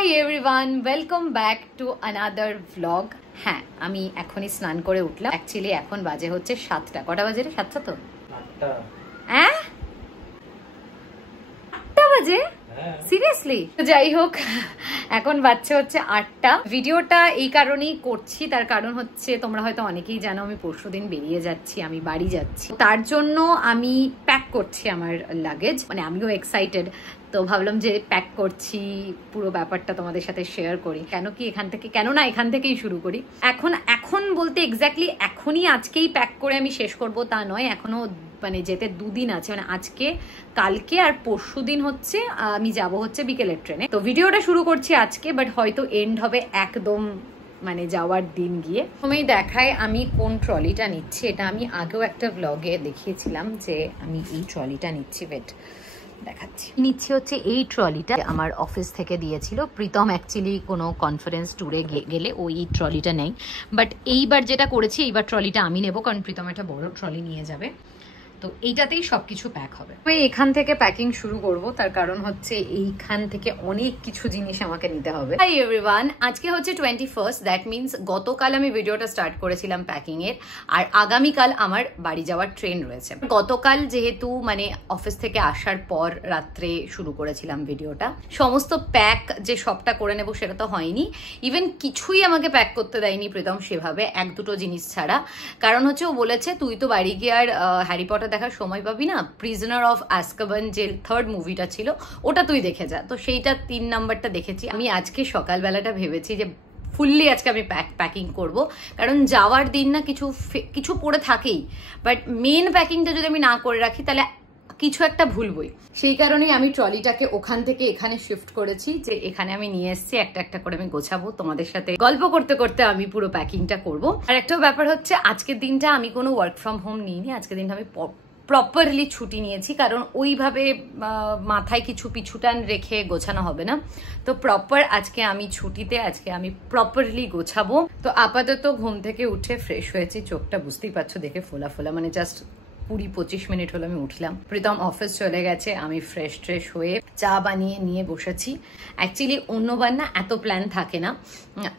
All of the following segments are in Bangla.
Hi everyone, welcome back to another vlog. হ্যাঁ, আমি এখনই স্নান করে উঠলাম। অ্যাকচুয়ালি এখন বাজে হচ্ছে 7টা। কটা বাজে রে? 7টা তো? 8টা। হ্যাঁ, 8টা বাজে? সিরিয়াসলি? যাই হোক, এখন বাজছে হচ্ছে 8টা। ভিডিওটা এই কারণেই করছি, তার কারণ হচ্ছে তোমরা হয়তো অনেকেই জানো আমি পরশুদিন বেরিয়ে যাচ্ছি, আমি বাড়ি যাচ্ছি। তার জন্য আমি প্যাক করছি আমার লাগেজ, মানে আমিও এক্সাইটেড। তো ভাবলাম যে প্যাক করছি, পুরো ব্যাপারটা তোমাদের সাথে শেয়ার করি। এখান থেকেই শুরু করি। এখন বলতে এক্স্যাক্টলি এখনই আজকেই প্যাক করে আমি শেষ করব তা নয়, এখনো মানে যেতে 2 দিন আছে। মানে আজকে, কালকে আর পরশুদিন হচ্ছে আমি যাব হচ্ছে বিকেলের ট্রেনে। তো ভিডিওটা শুরু করছি আজকে, বাট হয়তো এন্ড হবে একদম মানে যাওয়ার দিন গিয়ে। প্রথমেই দেখায় আমি কোন ট্রলিটা নিচ্ছি। এটা আমি আগেও একটা ব্লগে দেখিয়েছিলাম যে আমি এই ট্রলিটা নিচ্ছি। দেখাচ্ছি, নিচ্ছি হচ্ছে এই ট্রলিটা। আমার অফিস থেকে দিয়েছিল প্রীতম। অ্যাকচুয়ালি কোনো কনফারেন্স ট্যুরে গেলে ওই ট্রলিটা নেই, বাট এইবার যেটা করেছি, এইবার ট্রলিটা আমি নেবো, কারণ প্রীতম একটা বড় ট্রলি নিয়ে যাবে। তো এইটাতেই সবকিছু প্যাক হবে। আমি এখান থেকে প্যাকিং শুরু করব, তার কারণ হচ্ছে এইখান থেকে অনেক কিছু জিনিস আমাকে নিতে হবে। হাই এভরিওয়ান, আজকে হচ্ছে 21st, দ্যাট মিনস গতকাল আমি ভিডিওটা স্টার্ট করেছিলাম প্যাকিং এর, আর আগামীকাল আমার বাড়ি যাওয়ার ট্রেন রয়েছে। গতকাল যেহেতু মানে অফিস থেকে আসার পর রাত্রে শুরু করেছিলাম ভিডিওটা, সমস্ত প্যাক যে সবটা করে নেব সেটা তো হয়নি। ইভেন কিছুই আমাকে প্যাক করতে দেয়নি প্রীতম সেভাবে, 1-2 জিনিস ছাড়া। কারণ হচ্ছে ও বলেছে তুই তো বাড়ি গিয়ে আর হ্যারি পটার দেখার সময় পাবি না, প্রিজনার অফ আজকাবান যে 3rd মুভিটা ছিল ওটা তুই দেখে যা। তো সেইটা 3 নাম্বারটা দেখেছি আমি। আজকে সকালবেলাটা ভেবেছি যে ফুললি আজকে আমি প্যাকিং করব, কারণ যাওয়ার দিন না কিছু পড়ে থাকেই, বাট মেন প্যাকিংটা যদি আমি না করে রাখি তাহলে কিছু একটা ভুলবই। সেই কারণেই আমি ট্রলিটাকে ওখান থেকে এখানে শিফট করেছি, যে এখানে আমি নিয়ে এসেছি। একটা করে আমি গোছাবো, তোমাদের সাথে গল্প করতে করতে আমি পুরো প্যাকিংটা করব। আর একটা ব্যাপার হচ্ছে, আজকের দিনটা আমি কোনো ওয়ার্ক ফ্রম হোম নিইনি। আজকের দিনটা আমি প্রপারলি ছুটি নিয়েছি, কারণ ওইভাবে মাথায় কিছু পিছুটান রেখে গোছানো হবে না। তো প্রপার আজকে আমি ছুটিতে, আজকে আমি প্রপারলি গোছাবো। তো আপাতত ঘুম থেকে উঠে ফ্রেশ হয়েছি, চোখটা বুঝতেই পারছো দেখে ফোলা ফোলা, মানে জাস্ট 20-25 মিনিট হলো আমি উঠলাম। প্রীতম অফিস চলে গেছে, আমি ফ্রেশ হয়ে চা বানিয়ে নিয়ে বসেছি। অ্যাকচুয়ালি অন্যবার না এত প্ল্যান থাকে না।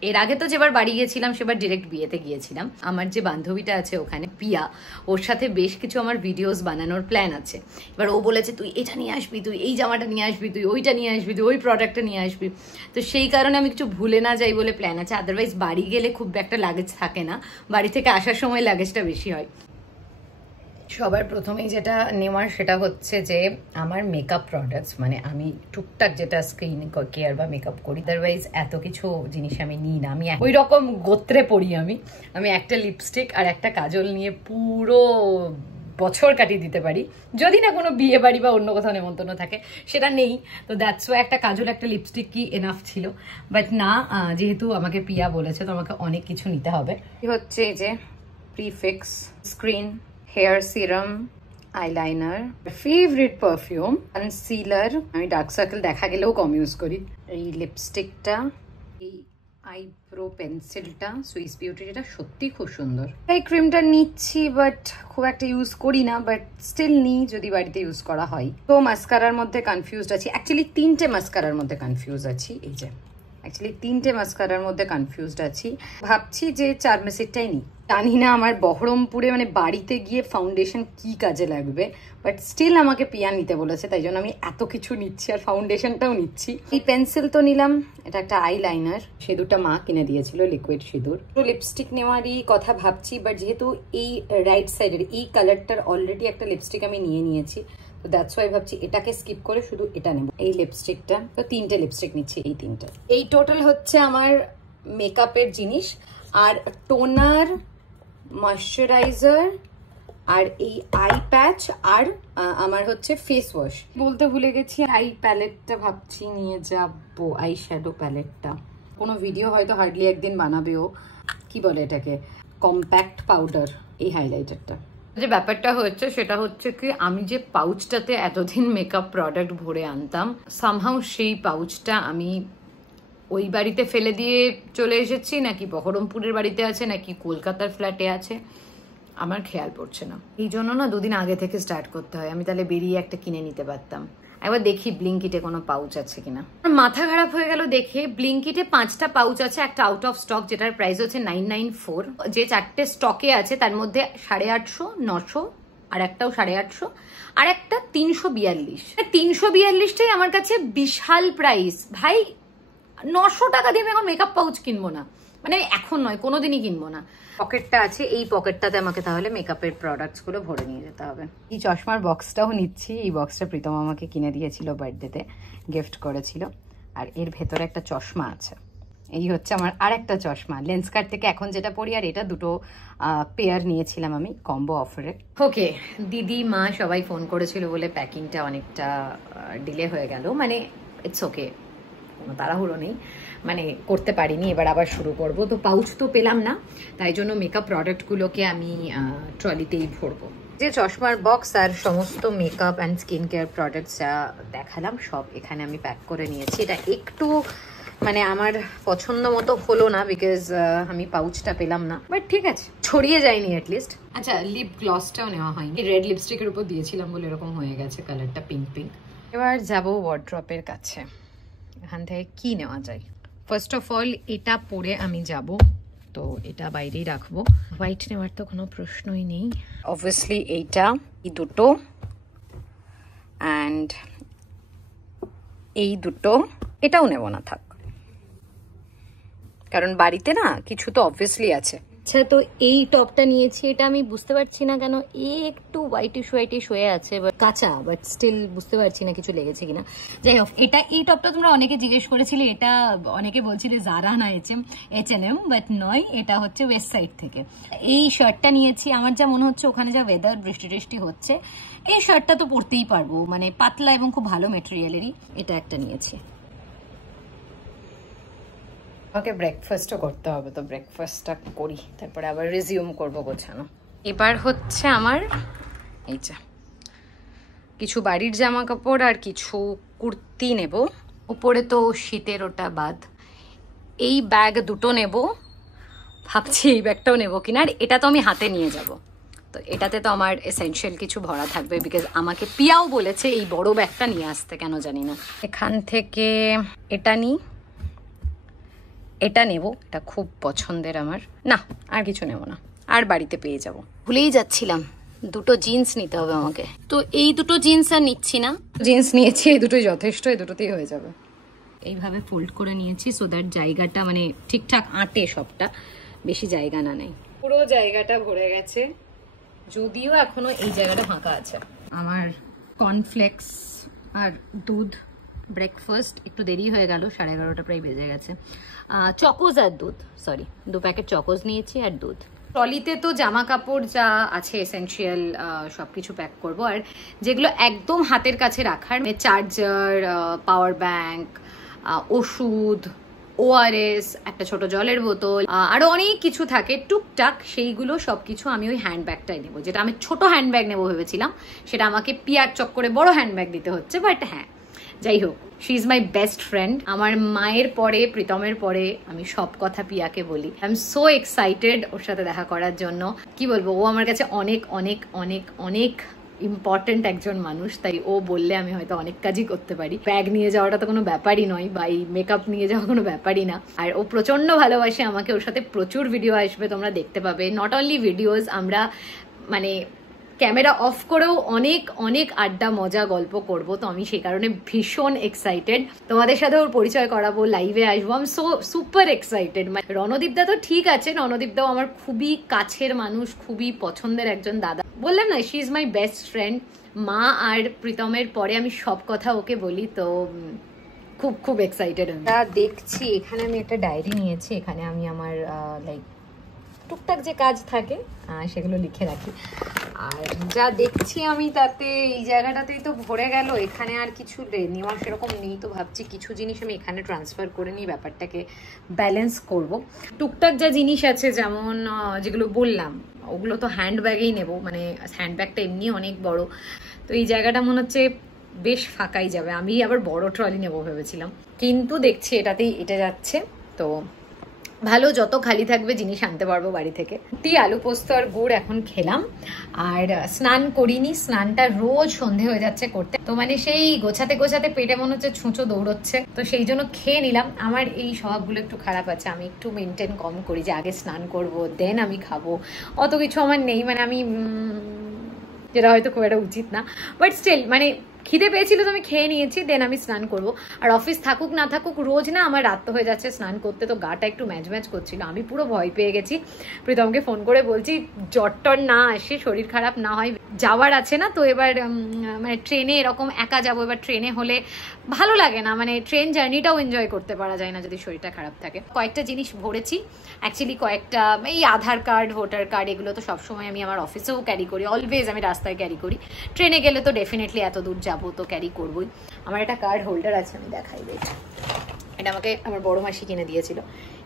এর আগে তো যেবার বাড়ি গিয়েছিলাম সেবার ডিরেক্ট বিয়েতে গিয়েছিলাম। আমার যে বান্ধবীটা আছে ওখানে, পিয়া, ওর সাথে বেশ কিছু আমার ভিডিওস বানানোর প্ল্যান আছে। এবার ও বলেছে তুই এটা নিয়ে আসবি, তুই এই জামাটা নিয়ে আসবি, তুই ওইটা নিয়ে আসবি, তুই ওই প্রোডাক্টটা নিয়ে আসবি। তো সেই কারণে আমি কিছু ভুলে না যাই বলে প্ল্যান আছে। আদারওয়াইজ বাড়ি গেলে খুব একটা লাগেজ থাকে না, বাড়ি থেকে আসার সময় লাগেজটা বেশি হয়। সবার প্রথমেই যেটা নেওয়ার সেটা হচ্ছে যে আমার মেকআপ প্রোডাক্টস, মানে আমি টুকটাক যেটা স্কিন কেয়ার বা মেকআপ করি, আদারওয়াইজ এত কিছু জিনিস আমি নিই না। আমি ওই রকম গোত্রে পড়ি। আমি একটা লিপস্টিক আর একটা কাজল নিয়ে পুরো বছর কাটিয়ে দিতে পারি, যদি না কোনো বিয়ে বাড়ি বা অন্য কোথাও নেমন্তন্ন থাকে। সেটা নেই, তো দ্যাটস ওয়াই একটা কাজল একটা লিপস্টিক কি এনাফ ছিল। বাট না, যেহেতু আমাকে পিয়া বলেছে তো আমাকে অনেক কিছু নিতে হবে। হচ্ছে যে prefix screen, hair serum, eyeliner, favourite perfume, concealer, আমি ডার্ক সার্কেল দেখা গেলেও কম ইউজ করি, এই লিপস্টিকটা, এই আইব্রো পেন্সিলটা সুইস বিউটির, এটা সত্যি খুব সুন্দর। এই ক্রিমটা নিচ্ছি বাট খুব একটা ইউজ করি না, বাট স্টিল নিই যদি বাড়িতে ইউজ করা হয়। তো মাস্কারার মধ্যে কনফিউজড আছি, অ্যাকচুয়ালি 3টে মাস্কারার মধ্যে কনফিউজ আছি। এই যে অ্যাকচুয়ালি 3টে মাস্কারার মধ্যে কনফিউজড আছি। ভাবছি যে চারমেসিরটাই নিই। জানি না আমার বহরমপুরে মানে বাড়িতে গিয়ে ফাউন্ডেশন কি কাজে লাগবে, বাট স্টিল আমাকে পিয়া নিতে বলেছে, তাই জন্য আমি এত কিছু নিচ্ছি আর ফাউন্ডেশনটাও নিচ্ছি। এই পেন্সিল তো নিলাম, এটা একটা আইলাইনার, সিঁদুরটা মা কিনে দিয়েছিল, লিকুইড সিঁদুর। লিপস্টিক নেওয়ারই কথা ভাবছি, বাট যেহেতু এই রাইট সাইডের এই কালারটার অলরেডি একটা লিপস্টিক আমি নিয়েছি, তো দ্যাটস ওয়াই ভাবছি এটাকে স্কিপ করে শুধু এটা নেব, এই লিপস্টিকটা। তো 3টে লিপস্টিক নিচ্ছি, এই 3টে। এই টোটাল হচ্ছে আমার মেকআপের জিনিস। আর টোনার, ময়শ্চারাইজার, আর এই আই প্যাচ, আর আমার হচ্ছে ফেস ওয়াশ। বলতে ভুলে গেছি, আই প্যালেটটা ভাবছি নিয়ে যাবো, আই শ্যাডো প্যালেটটা। কোনো ভিডিও হয়তো হার্ডলি একদিন বানাবেও। কি বলে এটাকে, কম্প্যাক্ট পাউডার, এই হাইলাইটারটা। যে ব্যাপারটা হচ্ছে সেটা হচ্ছে কি, আমি যে পাউচটাতে এতদিন মেকআপ প্রোডাক্ট ভরে আনতাম, সামহাউ সেই পাউচটা আমি ওই বাড়িতে ফেলে দিয়ে চলে এসেছি, নাকি বহরমপুরের বাড়িতে আছে, নাকি কলকাতার ফ্ল্যাটে আছে, আমার খেয়াল পড়ছে না। এই জন্য না 2 দিন আগে থেকে স্টার্ট করতে হয়। আমি তাহলে বেরিয়ে একটা কিনে নিতে পারতাম। একবার দেখি ব্লিঙ্কিটে কোনো পাউচ আছে কিনা। মাথা খারাপ হয়ে গেল দেখে, ব্লিঙ্কিটে 5টা পাউচ আছে, একটা আউট অফ স্টক যেটার প্রাইস হচ্ছে 994। যে 4টে স্টকে আছে তার মধ্যে 850, 900, আর একটাও 850, আর একটা 342। 342টাই আমার কাছে বিশাল প্রাইস ভাই। 900 টাকা দিয়ে আমি এখন মেকআপ পাউচ কিনবো না, মানে এখন নয়, কোনোদিনই কিনবো না। পকেটটা আছে, এই পকেটটাতে আমাকে তাহলে মেকআপের প্রোডাক্টস গুলো ভরে নিয়ে যেতে হবে। এই চশমার বক্সটাও নিচ্ছি, এই বক্সটা প্রীতম আমাকে কিনে দিয়েছিল, বার্থডেতে গিফট করেছিল। আর এর ভেতরে একটা চশমা আছে, এই হচ্ছে আমার আর একটা চশমা লেন্সকার্ট থেকে এখন যেটা পরি, আর এটা দুটো পেয়ার নিয়েছিলাম আমি কম্বো অফারে। ওকে, দিদি মা সবাই ফোন করেছিল বলে প্যাকিংটা অনেকটা ডিলে হয়ে গেল, মানে ইটস ওকে, কোনো তাড়াহুড়ো নেই, মানে করতে পারিনি, এবার আবার শুরু করব। তো পাউচ তো পেলাম না, তাই জন্য মেকআপ প্রোডাক্টগুলোকে আমি ট্রলিতেই ভরবো। যে চশমার বক্স আর সমস্ত makeup and skin care products যা দেখালাম সব এখানে আমি প্যাক করে নিয়েছি। এটা একটু মানে আমার পছন্দ মতো হলো না, বিকজ আমি পাউচটা পেলাম না, বাট ঠিক আছে, ছড়িয়ে যায়নি অ্যাটলিস্ট। আচ্ছা, লিপ গ্লসটাও নেওয়া হয়নি, রেড লিপস্টিকের উপর দিয়েছিলাম বলে এরকম হয়ে গেছে, কালারটা পিঙ্ক পিঙ্ক। এবার যাবো ওয়ার্ড্রপের কাছে, এখান থেকে কি নেওয়া যায়। ফার্স্ট অফ অল এটা পরে আমি যাব, তো এটা বাইরেই রাখবো, হোয়াইট নেওয়ার তো কোনো প্রশ্নই নেই। অবভিয়াসলি এইটা, এই দুটো অ্যান্ড এই দুটো, এটাও নেব না, থাক, কারণ বাড়িতে না কিছু তো অবভিয়াসলি আছে। আচ্ছা, তো এই টপটা নিয়েছি, এটা আমি বুঝতে পারছি না কেন একটু হোয়াইটিশ হোয়াইটিশ হয়ে আছে, কাঁচা, বাট স্টিল বুঝতে পারছি না কিছু লেগেছে কিনা। যাই হোক, এটা এই টপটা তোমরা অনেকে জিজ্ঞেস করেছিলে, এটা অনেকে বলছিলে জারা না H&M, বাট নয়, এটা হচ্ছে ওয়েস্ট সাইড থেকে। এই শার্টটা নিয়েছি, আমার যা মনে হচ্ছে ওখানে যা ওয়েদার, বৃষ্টি টিষ্টি হচ্ছে, এই শার্টটা তো পরতেই পারবো, মানে পাতলা এবং খুব ভালো মেটেরিয়ালেরই। এটা একটা নিয়েছি। আমাকে ব্রেকফাস্টও করতে হবে, তো ব্রেকফাস্টটা করি, তারপরে আবার রিজিউম করবো গোছানো। এবার হচ্ছে আমার এই যে কিছু বাড়ির জামা কাপড় আর কিছু কুর্তি নেব, উপরে তো শীতের ওটা বাদ। এই ব্যাগ দুটো নেব, ভাবছি এই ব্যাগটাও নেবো কিনা, আর এটা তো আমি হাতে নিয়ে যাব, তো এটাতে তো আমার এসেনশিয়াল কিছু ভরা থাকবে, বিকজ আমাকে পিয়াও বলেছে এই বড় ব্যাগটা নিয়ে আসতে, কেন জানি না। এখান থেকে এটা নিই, এটা নেব, এটা খুব পছন্দের আমার, না আর কিছু নেব না, আর বাড়িতে পেয়ে যাব। ভুলেই যাচ্ছিলাম, দুটো জিন্স নিতে হবে আমাকে, তো এই দুটো জিন্স আর নিচ্ছি না, জিন্স নিয়েছি, এই দুটোই যথেষ্ট, এই দুটোতেই হয়ে যাবে। এইভাবে ফোল্ড করে নিয়েছি, সো দ্যাট জায়গাটা মানে ঠিকঠাক আঁটে, সবটা বেশি জায়গা না নেই। পুরো জায়গাটা ভরে গেছে, যদিও এখনো এই জায়গাটা ফাঁকা আছে। আমার কর্নফ্লেক্স আর দুধ, ব্রেকফাস্ট একটু দেরি হয়ে গেল, 11:30 প্রায় বেজে গেছে। চকোজ আর দুধ, সরি 2 প্যাকেট চকোজ নিয়েছি আর দুধ। ট্রলিতে তো জামা কাপড় যা আছে এসেনশিয়াল সবকিছু প্যাক করব, আর যেগুলো একদম হাতের কাছে রাখার, চার্জার, পাওয়ার ব্যাংক, ওষুধ, ORS, একটা ছোট জলের বোতল, আরো অনেক কিছু থাকে টুকটাক, সেইগুলো সবকিছু আমি ওই হ্যান্ডব্যাগটাই নেবো। যেটা আমি ছোট হ্যান্ডব্যাগ নেবো ভেবেছিলাম, সেটা আমাকে পিয়ার চক্করে বড় হ্যান্ডব্যাগ দিতে হচ্ছে, বাট হ্যাঁ যাই হোক, she is my best friend. আমার মায়ের পরে, প্রীতমের পরে আমি সব কথা পিয়াকে বলি। আই এম সো এক্সাইটেড ওর সাথে দেখা করার জন্য। কি বলবো, ও আমার কাছে অনেক অনেক অনেক অনেক ইম্পর্টেন্ট একজন মানুষ, তাই ও বললে আমি হয়তো অনেক কাজই করতে পারি। ব্যাগ নিয়ে যাওয়াটা তো কোনো ব্যাপারই নয়, বা এই মেকআপ নিয়ে যাওয়া কোনো ব্যাপারই না। আর ও প্রচন্ড ভালোবাসে আমাকে, ওর সাথে প্রচুর ভিডিও আসবে, তোমরা দেখতে পাবে। নট অনলি ভিডিওস, আমরা মানে ক্যামেরা অফ করেও অনেক অনেক আড্ডা, মজা, গল্প করব। তো আমি সেই কারণে ভীষণ এক্সাইটেড, তোমাদের সাথে ওর পরিচয় করাবো, লাইভে আসবো। I am so super excited. রণদীপদা তো ঠিক আছে, রণদীপদাও আমার খুবই কাছের মানুষ, খুবই পছন্দের একজন দাদা। বললাম না, she is my best friend. মা আর প্রীতমের পরে আমি সব কথা ওকে বলি, তো খুব খুব এক্সাইটেড। দেখছি এখানে আমি একটা ডায়েরি নিয়েছি, এখানে আমি আমার লাইক টুকটাক যে কাজ থাকে সেগুলো লিখে রাখি। আর যা দেখছি আমি তাতে এই জায়গাটাতেই তো ভরে গেল, এখানে আর কিছু নেওয়া সেরকম নেই। তো ভাবছি কিছু জিনিস আমি এখানে ট্রান্সফার করে নিই, ব্যাপারটাকে ব্যালেন্স করব। টুকটাক যা জিনিস আছে, যেমন যেগুলো বললাম, ওগুলো তো হ্যান্ডব্যাগেই নেব, মানে হ্যান্ডব্যাগটা এমনি অনেক বড়, তো এই জায়গাটা মনে হচ্ছে বেশ ফাঁকাই যাবে। আমি আবার বড় ট্রলি নেবো ভেবেছিলাম, কিন্তু দেখছি এটাতেই এটা যাচ্ছে। তো ভালো, যত খালি থাকবে জিনিস আনতে পারবো বাড়ি থেকে। আলু পোস্ত আর গুড় এখন খেলাম, আর স্নান করিনি, স্নানটা রোজ সন্ধে হয়ে যাচ্ছে করতে, তো মানে সেই গোছাতে গোছাতে পেটে মনে হচ্ছে ছুঁচো দৌড়চ্ছে, তো সেই জন্য খেয়ে নিলাম। আমার এই স্বভাবগুলো একটু খারাপ আছে, আমি একটু মেনটেন কম করি, যে আগে স্নান করব দেন আমি খাবো, অত কিছু আমার নেই। মানে আমি যেটা হয়তো খুব একটা উচিত না, বাট স্টিল মানে খিদে পেয়েছিল তো আমি খেয়ে নিয়েছি, দেন আমি স্নান করব। আর অফিস থাকুক না থাকুক রোজ না আমার রাত হয়ে যাচ্ছে স্নান করতে, তো গাটা একটু ম্যাচ ম্যাচ করছিল, আমি পুরো ভয় পেয়ে গেছি। প্রীতমকে ফোন করে বলছি জ্বর টর না আসে, শরীর খারাপ না হয়, যাওয়ার আছে না তো। এবার মানে ট্রেনে এরকম একা যাবো, এবার ট্রেনে হলে ভালো লাগে না, মানে ট্রেন জার্নিটাও এনজয় করতে পারা যায় না যদি শরীরটা খারাপ থাকে। কয়েকটা জিনিস ভরেছি অ্যাকচুয়ালি, কয়েকটা এই আধার কার্ড, ভোটার কার্ড, এগুলো তো সবসময় আমি আমার অফিসেও ক্যারি করি, অলওয়েজ আমি রাস্তায় ক্যারি করি, ট্রেনে গেলে তো ডেফিনেটলি এত দূর যাবো তো ক্যারি করবোই। আমার একটা কার্ড হোল্ডার আছে, আমি দেখাই বেশ, এটা আমাকে আমার বড় মাসি কিনে দিয়েছিল,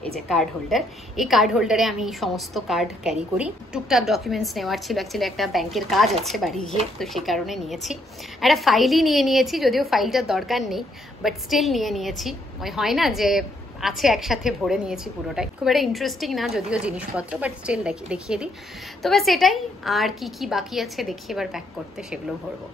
এই যে কার্ড হোল্ডার। এই কার্ড হোল্ডারে আমি সমস্ত কার্ড ক্যারি করি, টুকটাক ডকুমেন্টস নেওয়ার ছিল, অ্যাকচুয়ালি একটা ব্যাংকের কাজ আছে বাড়ি গিয়ে, তো সেই কারণে নিয়েছি। একটা ফাইলই নিয়ে নিয়েছি, যদিও ফাইলটার দরকার নেই, বাট স্টিল নিয়ে নিয়েছি। ওই হয় না যে আছে একসাথে ভরে নিয়েছি পুরোটাই, খুব একটা ইন্টারেস্টিং না যদিও জিনিসপত্র, বাট স্টিল দেখিয়ে দিই। তো ব্যাস এটাই, আর কি কি বাকি আছে দেখি এবার প্যাক করতে, সেগুলো ভরবো।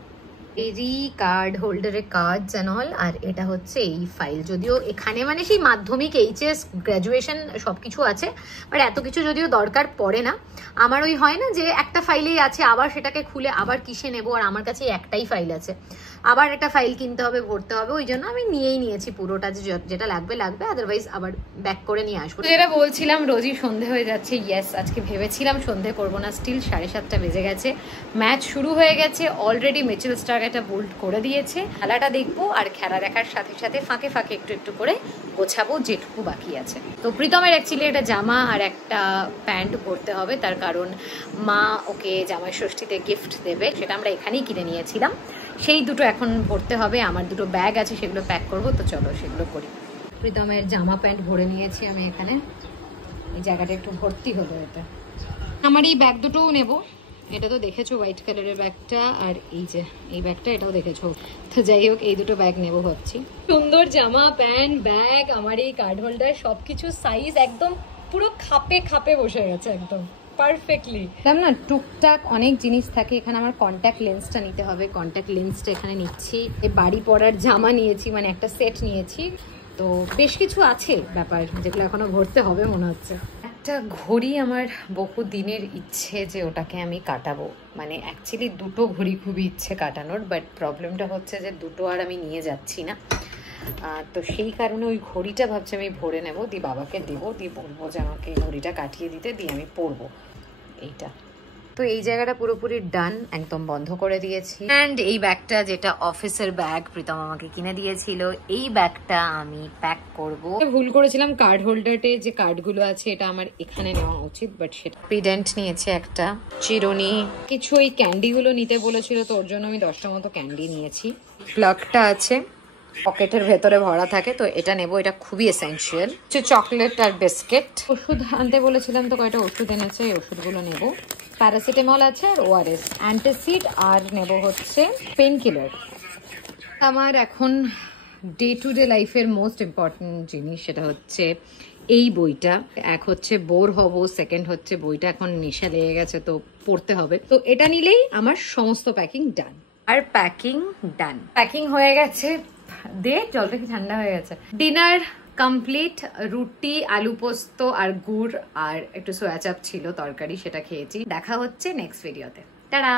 এরই কার্ড হোল্ডারের কার্ডস অ্যান্ড অল, আর এটা হচ্ছে এই ফাইল, যদিও এখানে মানে সেই মাধ্যমিক, এইচএস, গ্র্যাজুয়েশন সব কিছু আছে, বাট এত কিছু যদিও দরকার পড়ে না। আমার ওই হয় না যে একটা ফাইলেই আছে, আবার সেটাকে খুলে আবার কিসে নেবো, আর আমার কাছে একটাই ফাইল আছে, আবার একটা ফাইল কিনতে হবে, ভরতে হবে, ওই জন্য আমি নিয়েই নিয়েছি পুরোটা, যেটা লাগবে লাগবে, আদারওয়াইজ আবার ব্যাক করে নিয়ে আসবো। যেটা বলছিলাম রোজই সন্ধে হয়ে যাচ্ছে, ইয়েস আজকে ভেবেছিলাম সন্ধে করবো না, স্টিল 7:30 বেজে গেছে, ম্যাচ শুরু হয়ে গেছে অলরেডি, মিচেল স্টার্ক একটা বোল্ড করে দিয়েছে। খেলাটা দেখবো, আর খেলা দেখার সাথে সাথে ফাঁকে ফাঁকে একটু একটু করে গোছাবো যেটুকু বাকি আছে। তো প্রীতমের অ্যাকচুয়ালি একটা জামা আর একটা প্যান্ট পরতে হবে, তার কারণ মা ওকে জামাই ষষ্ঠীতে গিফট দেবে, সেটা আমরা এখানেই কিনে নিয়েছিলাম, সেই দুটো এখন ভরতে হবে। আমার দুটো ব্যাগ আছে, সেগুলো প্যাক করবো, তো চলো সেগুলো করি। প্রীতমের জামা প্যান্ট ভরে নিয়েছি আমি এখানে, এই জায়গাটা একটু ভর্তি হলো। এটা আমার এই ব্যাগ দুটোও নেবো, এটা তো দেখেছো হোয়াইট কালারের ব্যাগটা, আর এই যে এই ব্যাগটা এটাও দেখেছো, তো যাই হোক এই দুটো ব্যাগ নেবো ভাবছি। সুন্দর জামা প্যান্ট ব্যাগ, আমার এই কার্ড হোল্ডার, সবকিছু সাইজ একদম পুরো খাপে খাপে বসে গেছে একদম পারফেক্টলি। না টুকটাক অনেক জিনিস থাকে এখানে, আমার কন্ট্যাক্ট লেন্সটা নিতে হবে, কন্ট্যাক্ট লেন্সটা এখানে নিচ্ছি, বাড়ি পরার জামা নিয়েছি, মানে একটা সেট নিয়েছি, তো বেশ কিছু আছে ব্যাপার যেগুলো এখনো ভরতে হবে মনে হচ্ছে। একটা ঘড়ি আমার বহু দিনের ইচ্ছে যে ওটাকে আমি কাটাবো, মানে অ্যাকচুয়ালি দুটো ঘড়ি খুবই ইচ্ছে কাটানোর, বাট প্রবলেমটা হচ্ছে যে দুটো আর আমি নিয়ে যাচ্ছি না, তো সেই কারণে ওই ঘড়িটা ভাবছি আমি ভরে নেবো, দিয়ে বাবাকে দেবো, দিয়ে বলবো যে আমাকে ঘড়িটা কাটিয়ে দিতে, দিয়ে আমি পরবো এইটা। তো এই জায়গাটা পুরোপুরি ডান, একদম বন্ধ করে দিয়েছি। অ্যান্ড এই ব্যাগটা যেটা অফিসের ব্যাগ প্রীতম আমাকে কিনে দিয়েছিল, এই ব্যাগটা আমি প্যাক করব। ভুল করেছিলাম, কার্ড হোল্ডারে যে কার্ডগুলো আছে এটা আমার এখানে নেওয়া উচিত, বাট সেটা পেডেন্ট নিয়েছে, একটা চিরুনি, কিছু ওই ক্যান্ডিগুলো নিতে বলেছিল, তো ওর জন্য আমি 10টা মতো ক্যান্ডি নিয়েছি। প্লাগটা আছে, পকেটের ভেতরে ভরা থাকে, তো এটা নেবো, এটা খুবই এসেনশিয়াল। চকলেট আর বিস্কিট। ওষুধ আনতে বলেছিলাম তো কয়টা ওষুধ এনেছে, এই ওষুধগুলো নেবো। প্যারাসিটামল আছে আর ওআরএস, অ্যান্টাসিড, আর নেবো হচ্ছে পেন কিলার। আমার এখন ডে টু ডে লাইফের মোস্ট ইম্পর্টেন্ট জিনিস, সেটা হচ্ছে এই বইটা। এক হচ্ছে বোর হব, সেকেন্ড হচ্ছে বইটা এখন নেশা লেগে গেছে, তো পড়তে হবে, তো এটা নিলেই আমার সমস্ত প্যাকিং ডান। আর প্যাকিং ডান, প্যাকিং হয়ে গেছে, দে জলটা কি ঠান্ডা হয়ে গেছে। ডিনার কমপ্লিট, রুটি, আলু পোস্ত আর গুড়, আর একটু সোয়া চাপ ছিল তরকারি, সেটা খেয়েছি। দেখা হচ্ছে নেক্সট ভিডিওতে, টাটা।